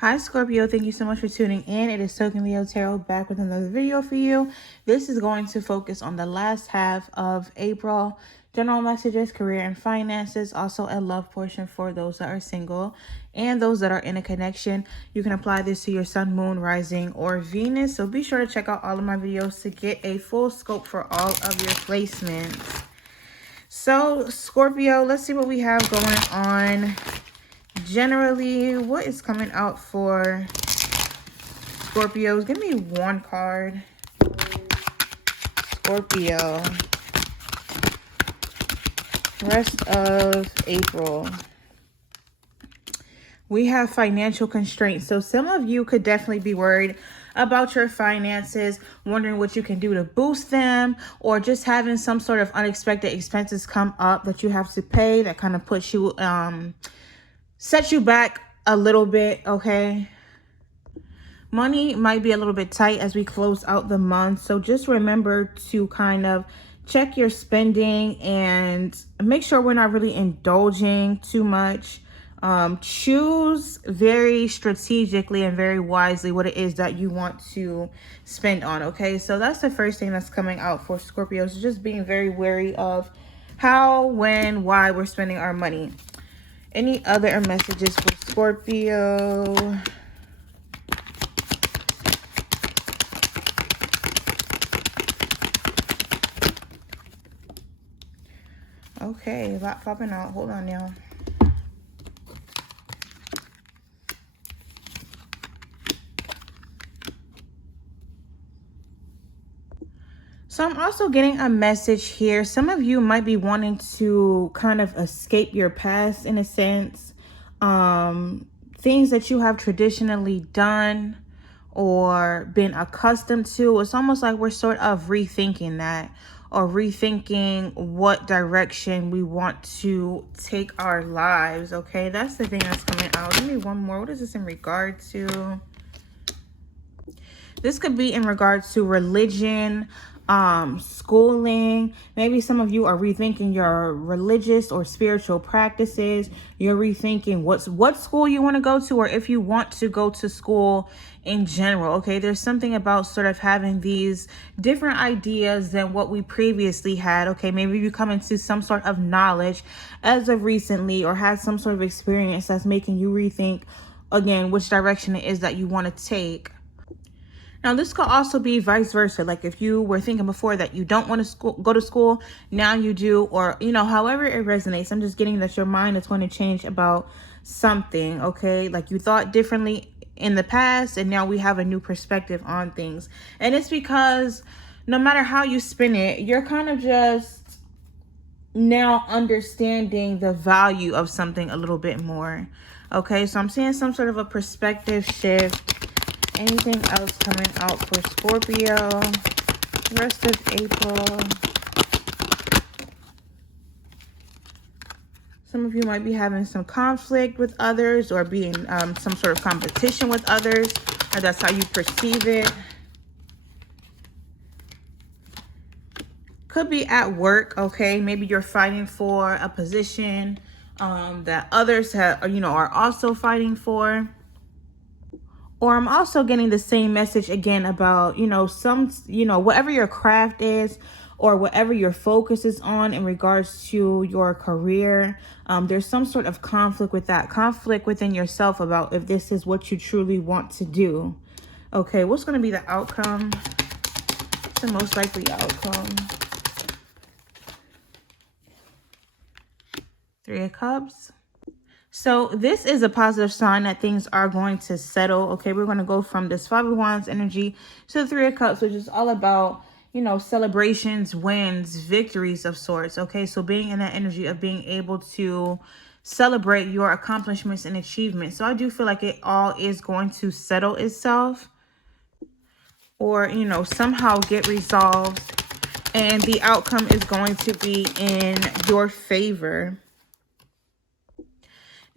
Hi Scorpio, thank you so much for tuning in. It is Token Leo Tarot back with another video for you. This is going to focus on the last half of April. General messages, career and finances, also a love portion for those that are single and those that are in a connection. You can apply this to your sun, moon, rising, or Venus. So be sure to check out all of my videos to get a full scope for all of your placements. So Scorpio, let's see what we have going on. Generally, what is coming out for Scorpios? Give me one card. Scorpio. Rest of April. We have financial constraints. So some of you could definitely be worried about your finances, wondering what you can do to boost them, or just having some sort of unexpected expenses come up that you have to pay that kind of puts you, set you back a little bit, okay? Money might be a little bit tight as we close out the month. So just remember to kind of check your spending and make sure we're not really indulging too much. Choose very strategically and very wisely what it is that you want to spend on, okay? So that's the first thing that's coming out for Scorpios, just being very wary of how, when, why we're spending our money. Any other messages for Scorpio? Okay, a lot popping out. Hold on now. So I'm also getting a message here. Some of you might be wanting to kind of escape your past in a sense. Things that you have traditionally done or been accustomed to. It's almost like we're sort of rethinking that, or rethinking what direction we want to take our lives, okay? That's the thing that's coming out. Give me one more. What is this in regard to? This could be in regards to religion, schooling. Maybe some of you are rethinking your religious or spiritual practices. You're rethinking what school you want to go to, or if you want to go to school in general. Okay, there's something about sort of having these different ideas than what we previously had. Okay, maybe you come into some sort of knowledge as of recently, or had some sort of experience that's making you rethink again which direction it is that you want to take. Now, this could also be vice versa. Like if you were thinking before that you don't want to go to school, now you do, or, you know, however it resonates. I'm just getting that your mind is going to change about something, okay? Like you thought differently in the past, and now we have a new perspective on things. And it's because no matter how you spin it, you're kind of just now understanding the value of something a little bit more, okay? So I'm seeing some sort of a perspective shift. Anything else coming out for Scorpio? Rest of April. Some of you might be having some conflict with others, or being some sort of competition with others, or that's how you perceive it. Could be at work, okay? Maybe you're fighting for a position that others have, you know, are also fighting for. Or I'm also getting the same message again about, you know, whatever your craft is, or whatever your focus is on in regards to your career. There's some sort of conflict with that, conflict within yourself about if this is what you truly want to do. Okay, what's going to be the outcome? What's the most likely outcome? 3 of Cups. So this is a positive sign that things are going to settle. Okay, we're going to go from this 5 of Wands energy to the 3 of Cups, which is all about, you know, celebrations, wins, victories of sorts. Okay, so being in that energy of being able to celebrate your accomplishments and achievements. So I do feel like it all is going to settle itself, or, you know, somehow get resolved, and the outcome is going to be in your favor.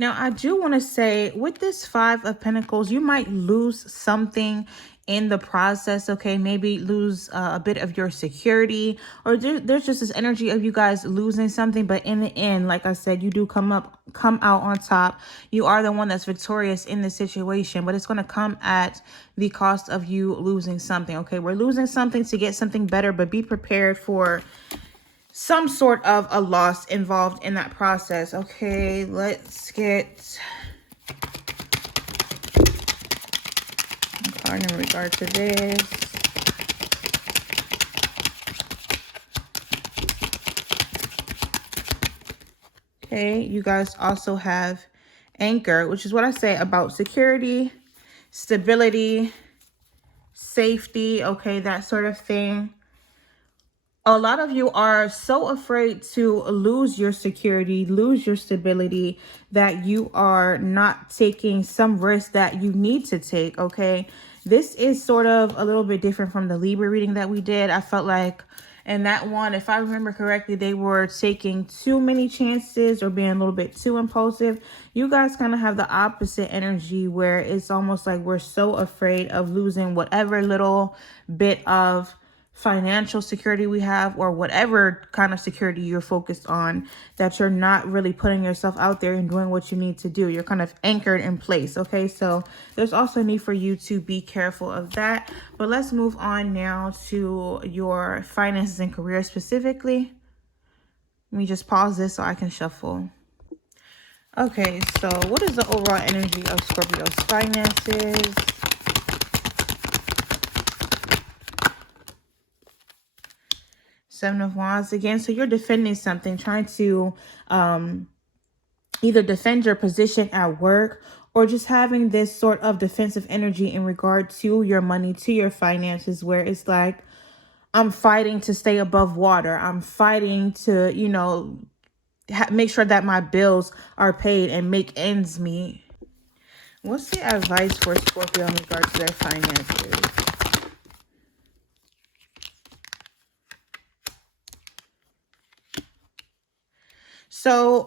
Now, I do want to say with this 5 of Pentacles, you might lose something in the process, okay? Maybe lose a bit of your security, or there's just this energy of you guys losing something, but in the end, like I said, you do come out on top. You are the one that's victorious in this situation, but it's going to come at the cost of you losing something, okay? We're losing something to get something better, but be prepared for some sort of a loss involved in that process, okay? Let's get a card in regard to this. Okay, you guys also have anchor, which is what I say about security, stability, safety, okay, that sort of thing. A lot of you are so afraid to lose your security, lose your stability, that you are not taking some risk that you need to take, okay? This is sort of a little bit different from the Libra reading that we did. I felt like in that one, if I remember correctly, they were taking too many chances or being a little bit too impulsive. You guys kind of have the opposite energy, where it's almost like we're so afraid of losing whatever little bit of financial security we have, or whatever kind of security you're focused on, that you're not really putting yourself out there and doing what you need to do. You're kind of anchored in place, okay? So there's also a need for you to be careful of that. But let's move on now to your finances and career specifically. Let me just pause this so I can shuffle. Okay, so what is the overall energy of Scorpio's finances? Seven of Wands again. So you're defending something, trying to either defend your position at work, or just having this sort of defensive energy in regard to your money, to your finances, where it's like, I'm fighting to stay above water. I'm fighting to, you know, make sure that my bills are paid and make ends meet. What's the advice for Scorpio in regard to their finances? So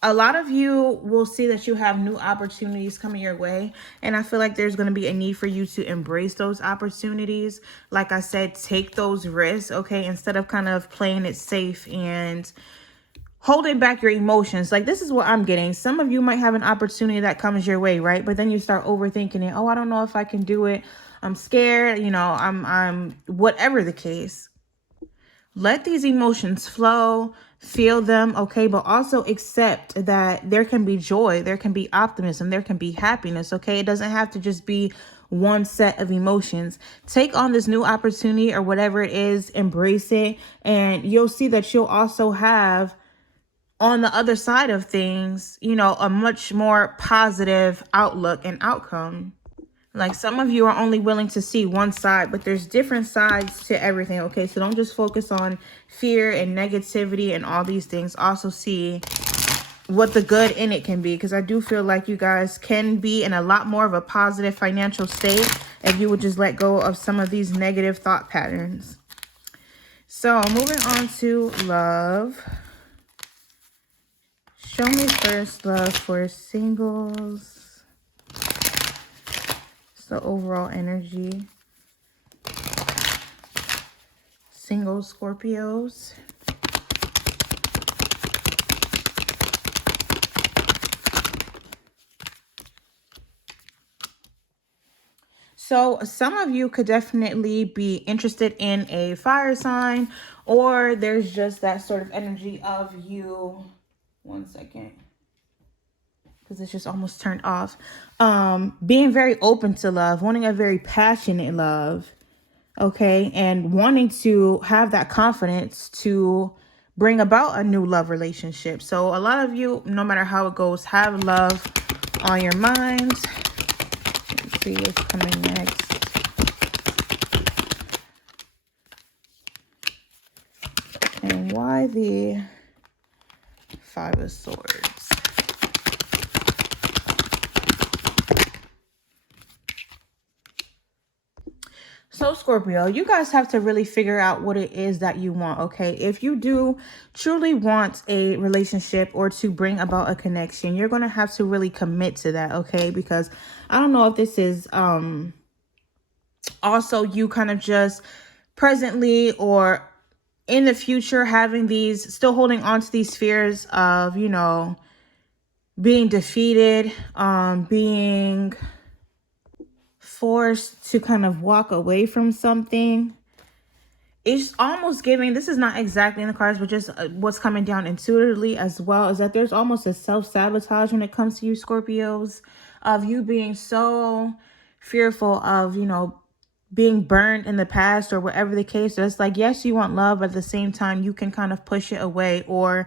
a lot of you will see that you have new opportunities coming your way. And I feel like there's going to be a need for you to embrace those opportunities. Like I said, take those risks, okay? Instead of kind of playing it safe and holding back your emotions. Like, this is what I'm getting. Some of you might have an opportunity that comes your way, right? But then you start overthinking it. Oh, I don't know if I can do it. I'm scared. You know, I'm whatever the case. Let these emotions flow, feel them, okay? But also accept that there can be joy, there can be optimism, there can be happiness, okay? It doesn't have to just be one set of emotions. Take on this new opportunity or whatever it is, embrace it, and you'll see that you'll also have, on the other side of things, you know, a much more positive outlook and outcome. Like, some of you are only willing to see one side, but there's different sides to everything, okay? So don't just focus on fear and negativity and all these things. Also see what the good in it can be, because I do feel like you guys can be in a lot more of a positive financial state if you would just let go of some of these negative thought patterns. So moving on to love. Show me first love for singles. The overall energy. Single Scorpios. So some of you could definitely be interested in a fire sign, or there's just that sort of energy of you. One second, because it's just almost turned off. Being very open to love, wanting a very passionate love, okay, and wanting to have that confidence to bring about a new love relationship. So a lot of you, no matter how it goes, have love on your mind. Let's see what's coming next. And why the Five of Swords? So Scorpio, you guys have to really figure out what it is that you want, okay? If you do truly want a relationship or to bring about a connection, you're going to have to really commit to that, okay? Because I don't know if this is Also, you kind of just presently or in the future having these, still holding on to these fears of, you know, being defeated, being forced to kind of walk away from something. It's almost giving, this is not exactly in the cards, but just what's coming down intuitively as well, is that there's almost a self-sabotage when it comes to you Scorpios, of you being so fearful of, you know, being burned in the past or whatever the case. So it's like, yes, you want love, but at the same time, you can kind of push it away. Or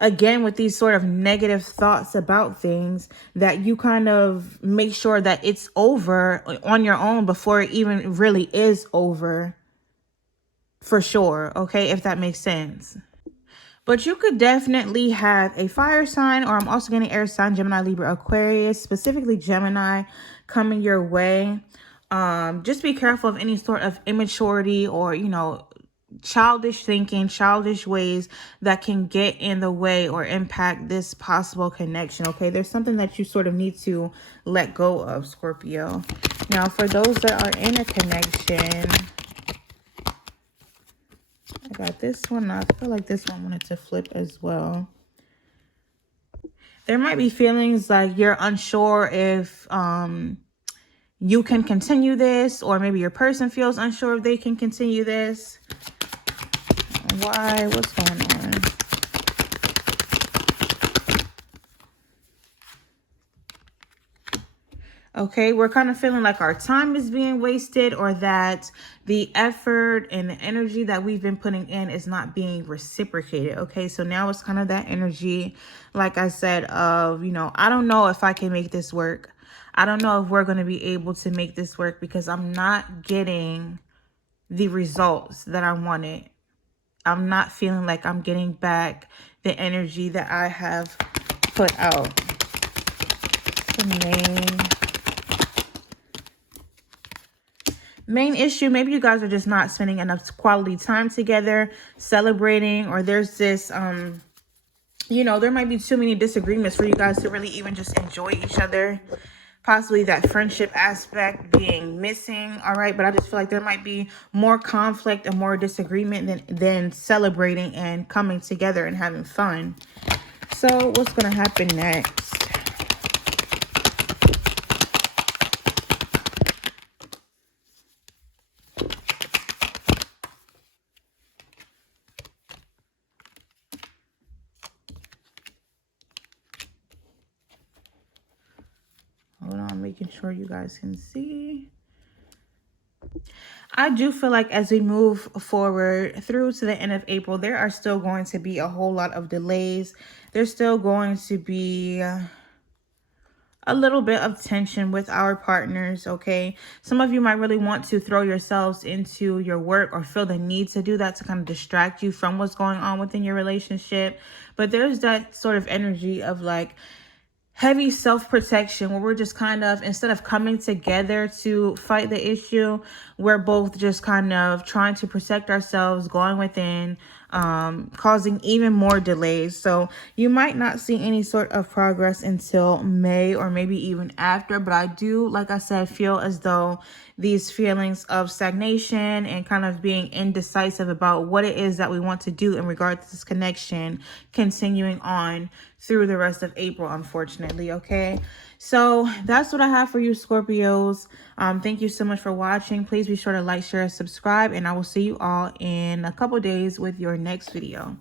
again, with these sort of negative thoughts about things, that you kind of make sure that it's over on your own before it even really is over. For sure, okay, if that makes sense. But you could definitely have a fire sign, or I'm also getting air sign, Gemini, Libra, Aquarius, specifically Gemini, coming your way. Just be careful of any sort of immaturity or, you know, childish thinking, childish ways that can get in the way or impact this possible connection, okay? There's something that you sort of need to let go of, Scorpio. Now, for those that are in a connection, I got this one. I feel like this one wanted to flip as well. There might be feelings like you're unsure if you can continue this, or maybe your person feels unsure if they can continue this. Why? What's going on? Okay, we're kind of feeling like our time is being wasted, or that the effort and the energy that we've been putting in is not being reciprocated. Okay, so now it's kind of that energy, like I said, of, you know, I don't know if I can make this work. I don't know if we're going to be able to make this work because I'm not getting the results that I wanted. I'm not feeling like I'm getting back the energy that I have put out. The main issue, maybe you guys are just not spending enough quality time together, celebrating, or there's this, you know, there might be too many disagreements for you guys to really even just enjoy each other. Possibly that friendship aspect being missing, all right? But I just feel like there might be more conflict and more disagreement than celebrating and coming together and having fun. So what's going to happen next? Hold on, making sure you guys can see. I do feel like as we move forward through to the end of April, there are still going to be a whole lot of delays. There's still going to be a little bit of tension with our partners, okay? Some of you might really want to throw yourselves into your work or feel the need to do that to kind of distract you from what's going on within your relationship. But there's that sort of energy of like heavy self-protection where we're just kind of, instead of coming together to fight the issue, we're both just kind of trying to protect ourselves, going within, causing even more delays. So you might not see any sort of progress until May or maybe even after. But I do, like I said, feel as though these feelings of stagnation and kind of being indecisive about what it is that we want to do in regard to this connection continuing on through the rest of April, unfortunately. Okay, so that's what I have for you, Scorpios. Thank you so much for watching. Please be sure to like, share, subscribe, and I will see you all in a couple days with your next video.